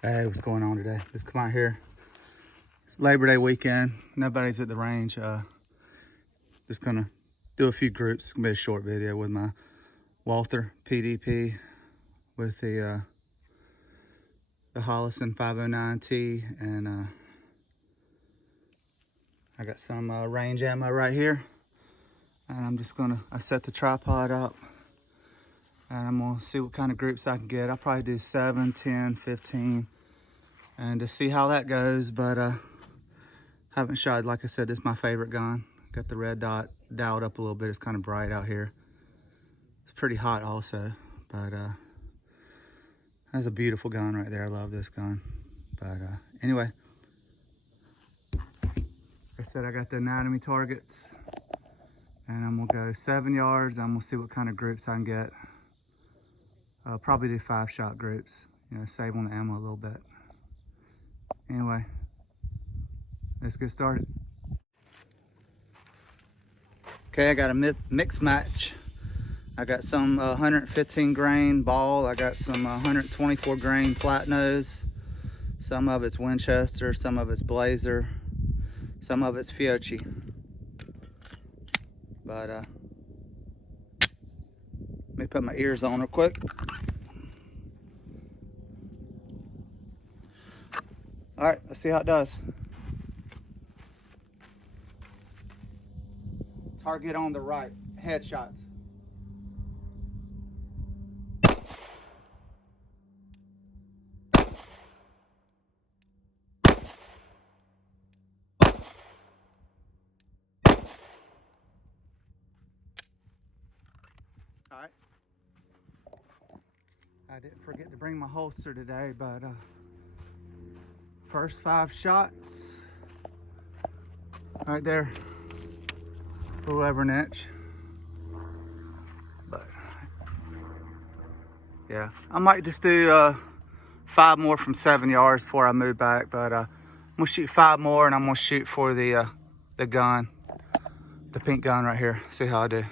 Hey, what's going on today? Just come out here. Labor Day weekend. Nobody's at the range. Just gonna do a few groups. It's gonna be a short video with my Walther PDP with the Hollison 509T, and I got some range ammo right here. And I'm just gonna set the tripod up, and I'm gonna see what kind of groups I can get. I'll probably do 7, 10, 15, and to see how that goes. But haven't shot. Like I said, this is my favorite gun. Got the red dot dialed up a little bit. It's kind of bright out here. It's pretty hot also, but that's a beautiful gun right there. I love this gun. But anyway, like I said, I got the anatomy targets, and I'm gonna go 7 yards. I'm gonna see what kind of groups I can get. Probably do 5-shot groups, save on the ammo a little bit. Anyway, let's get started. Okay, I got a mix match. I got some 115 grain ball. I got some 124 grain flat nose. Some of it's Winchester, some of it's Blazer, some of it's Fiocchi. But let me put my ears on real quick. All right, let's see how it does. Target on the right, headshots. All right. I didn't forget to bring my holster today, but first 5 shots right there, a little over an inch. But yeah, I might just do 5 more from 7 yards before I move back. But I'm gonna shoot 5 more, and I'm gonna shoot for the gun, the pink gun right here. See how I do.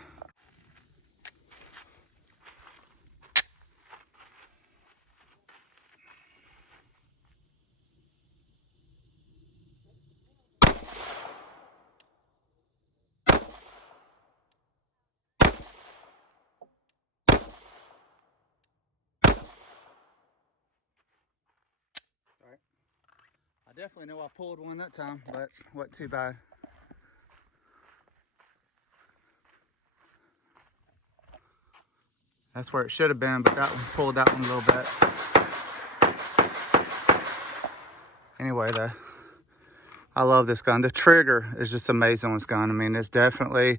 I definitely know I pulled one that time, but wasn't too bad. That's where it should have been, but that one pulled that one a little bit. Anyway, I love this gun. The trigger is just amazing on this gun. I mean, it's definitely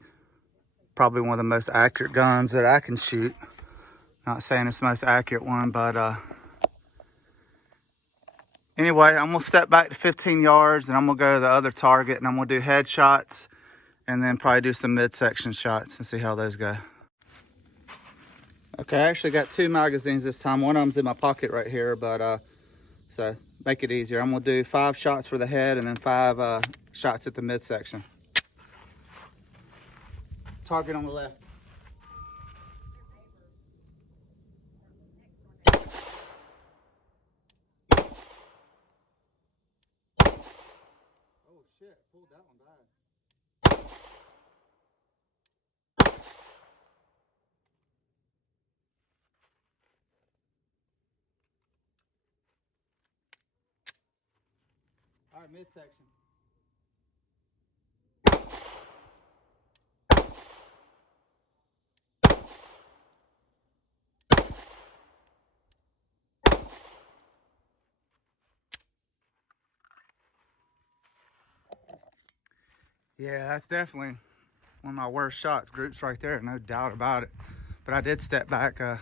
probably one of the most accurate guns that I can shoot. Not saying it's the most accurate one, but anyway, I'm gonna step back to 15 yards, and I'm gonna go to the other target, and I'm gonna do headshots, and then probably do some midsection shots and see how those go. Okay, I actually got 2 magazines this time. One of them's in my pocket right here, but so make it easier. I'm gonna do 5 shots for the head, and then 5 shots at the midsection. Target on the left. Oh shit, pulled that one bad. All right, midsection. Yeah, that's definitely one of my worst shots. Groups right there, no doubt about it. But I did step back to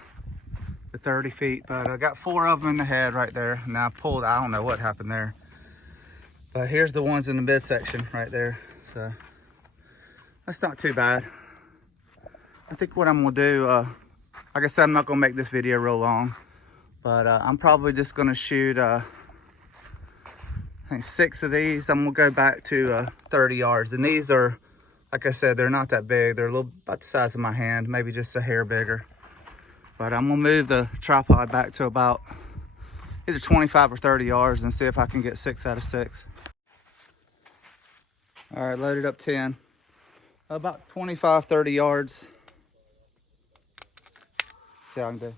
30 feet, but I got 4 of them in the head right there. Now I pulled, I don't know what happened there. But here's the ones in the midsection right there. So that's not too bad. I think what I'm gonna do, like I said, I'm not gonna make this video real long, but I'm probably just gonna shoot I think 6 of these. I'm gonna go back to 30 yards. And these are, like I said, they're not that big. They're a little about the size of my hand, maybe just a hair bigger. But I'm gonna move the tripod back to about either 25 or 30 yards and see if I can get 6 out of 6. All right, loaded up 10. About 25, 30 yards. See how I can do.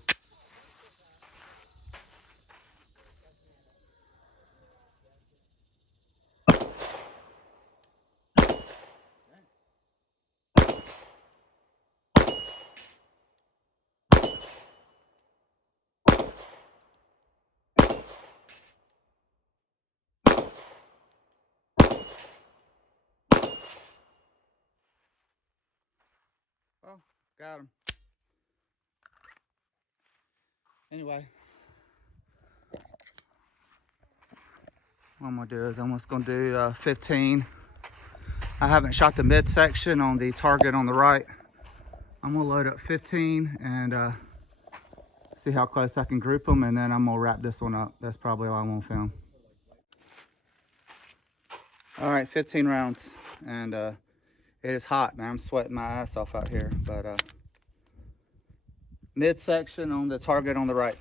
Oh, got him. Anyway, what I'm gonna do is I'm just gonna do 15. I haven't shot the midsection on the target on the right. I'm gonna load up 15 and see how close I can group them, and then I'm gonna wrap this one up. That's probably all I want to film. All right, 15 rounds, and it is hot, man. I'm sweating my ass off out here, but midsection on the target on the right.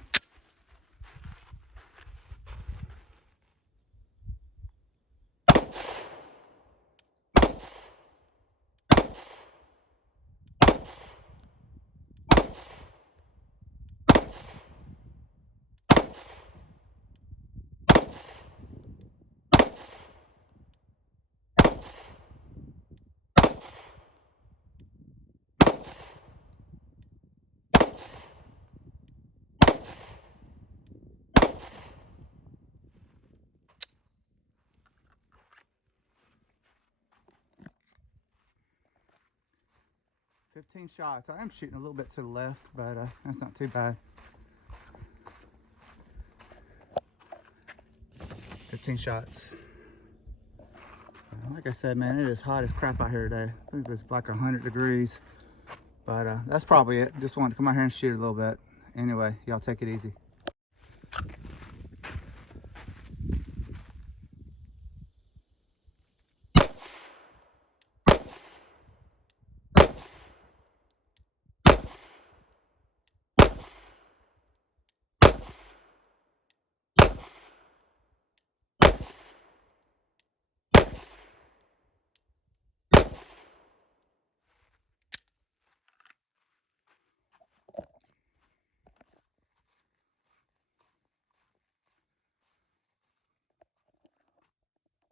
"15 shots. I am shooting a little bit to the left, but that's not too bad. 15 shots. Like I said, man, it is hot as crap out here today. I think it's like 100 degrees. But that's probably it. Just wanted to come out here and shoot a little bit. Anyway, y'all take it easy.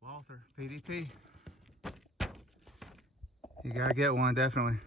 Walther, PDP. You gotta get one, definitely.